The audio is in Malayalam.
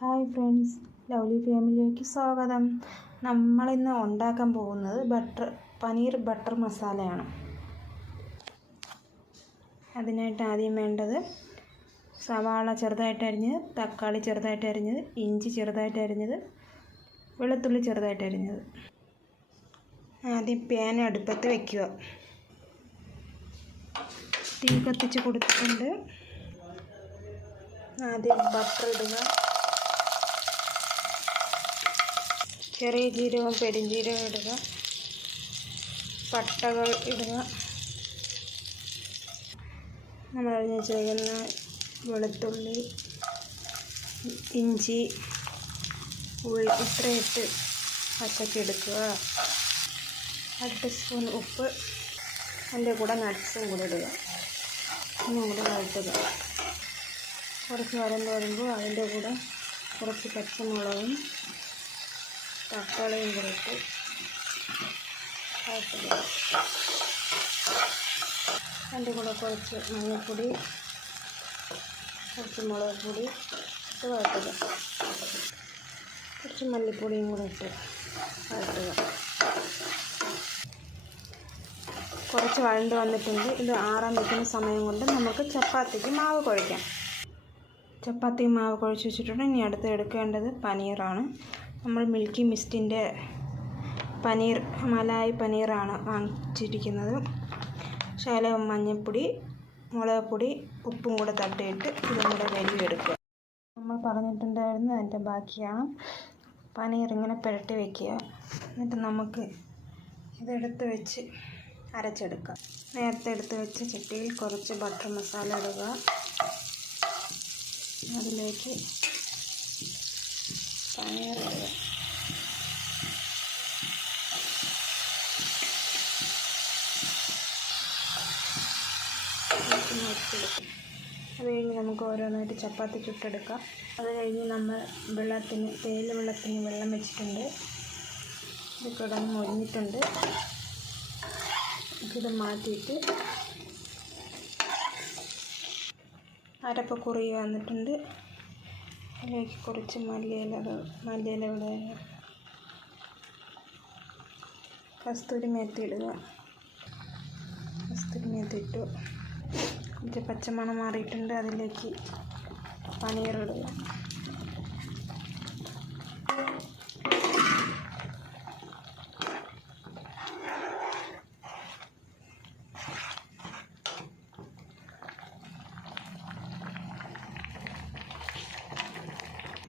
ഹായ് ഫ്രണ്ട്സ്, ലവ്ലി ഫാമിലിയിലേക്ക് സ്വാഗതം. നമ്മളിന്ന് ഉണ്ടാക്കാൻ പോകുന്നത് പനീർ ബട്ടർ മസാലയാണ്. അതിനായിട്ട് ആദ്യം വേണ്ടത് സവാള ചെറുതായിട്ട് അരിഞ്ഞത്, തക്കാളി ചെറുതായിട്ട് അരിഞ്ഞത്, ഇഞ്ചി ചെറുതായിട്ട് അരിഞ്ഞത്, വെളുത്തുള്ളി ചെറുതായിട്ട് അരിഞ്ഞത്. ആദ്യം പാൻ അടുപ്പത്ത് വയ്ക്കുക. തീ കത്തിച്ച് കൊടുത്തിട്ടുണ്ട്. ആദ്യം ബട്ടർ ഇടുക. ചെറിയ ജീരകവും പെരുംജീരകം ഇടുക. പട്ടകൾ ഇടുക. നമ്മൾ അരിഞ്ഞ് ചെയ്യുന്ന വെളുത്തുള്ളി, ഇഞ്ചി, ഉള്ളി ഇത്രയിട്ട് പച്ചക്കെടുക്കുക. 1 ടീസ്പൂൺ ഉപ്പ്, അതിൻ്റെ കൂടെ നട്ട്സും കൂടെ ഇടുക. ഒന്നും കൂടെ വഴറ്റുക. കുറച്ച് വരണ്ട് വരുമ്പോൾ അതിൻ്റെ കൂടെ കുറച്ച് പച്ചമുളകും തക്കാളിയും കൂടെ ഇട്ട് വഴറ്റുക. അതിൻ്റെ കൂടെ കുറച്ച് മഞ്ഞൾപ്പൊടി, കുറച്ച് മുളക് പൊടി ഇട്ട് വഴറ്റുക. കുറച്ച് മല്ലിപ്പൊടിയും കൂടെ ഇട്ട് വഴറ്റുക. കുറച്ച് വഴണ്ട് വന്നിട്ടുണ്ട്. ഇത് ആറാൻ വെക്കുന്ന സമയം കൊണ്ട് നമുക്ക് ചപ്പാത്തിക്ക് മാവ് കുഴയ്ക്കാം. ചപ്പാത്തിക്ക് മാവ് കുഴച്ച് വെച്ചിട്ടുണ്ട്. ഇനി അടുത്ത് എടുക്കേണ്ടത് പനീറാണ്. നമ്മൾ മിൽക്കി മിസ്റ്റിൻ്റെ മലായി പനീറാണ് വാങ്ങിച്ചിരിക്കുന്നത്. ശകലം മഞ്ഞൾപ്പൊടി, മുളക് പൊടി, ഉപ്പും കൂടെ തട്ടിയിട്ട് ഇതും കൂടെ വെരിയെടുക്കുക. നമ്മൾ പറഞ്ഞിട്ടുണ്ടായിരുന്നു അതിൻ്റെ ബാക്കിയാണ്. പനീർ ഇങ്ങനെ പുരട്ടി വയ്ക്കുക. എന്നിട്ട് നമുക്ക് ഇതെടുത്ത് വെച്ച് അരച്ചെടുക്കാം. നേരത്തെ എടുത്ത് വെച്ച് ചട്ടിയിൽ കുറച്ച് ബട്ടർ മസാല ഇടുക. അതിലേക്ക് പനീർ ഇടുക. അത് കഴിഞ്ഞ് നമുക്ക് ഓരോന്നായിട്ട് ചപ്പാത്തി ചുട്ടെടുക്കാം. അത് കഴിഞ്ഞ് നമ്മൾ തേയില വെള്ളത്തിന് വെള്ളം വെച്ചിട്ടുണ്ട്. ഇത് കിടന്ന് മൊരിഞ്ഞിട്ടുണ്ട്. ഇത് മാറ്റിയിട്ട് അരപ്പ് കുറുകി വന്നിട്ടുണ്ട്. അതിലേക്ക് കുറച്ച് മല്ലിയില ഇടുക. കസ്തൂരി മേത്തി ഇടുക. കസ്തൂരി മേത്തി ഇട്ടു. കുറച്ച് പച്ചമണം മാറിയിട്ടുണ്ട്. അതിലേക്ക് പനീർ ഇടുക.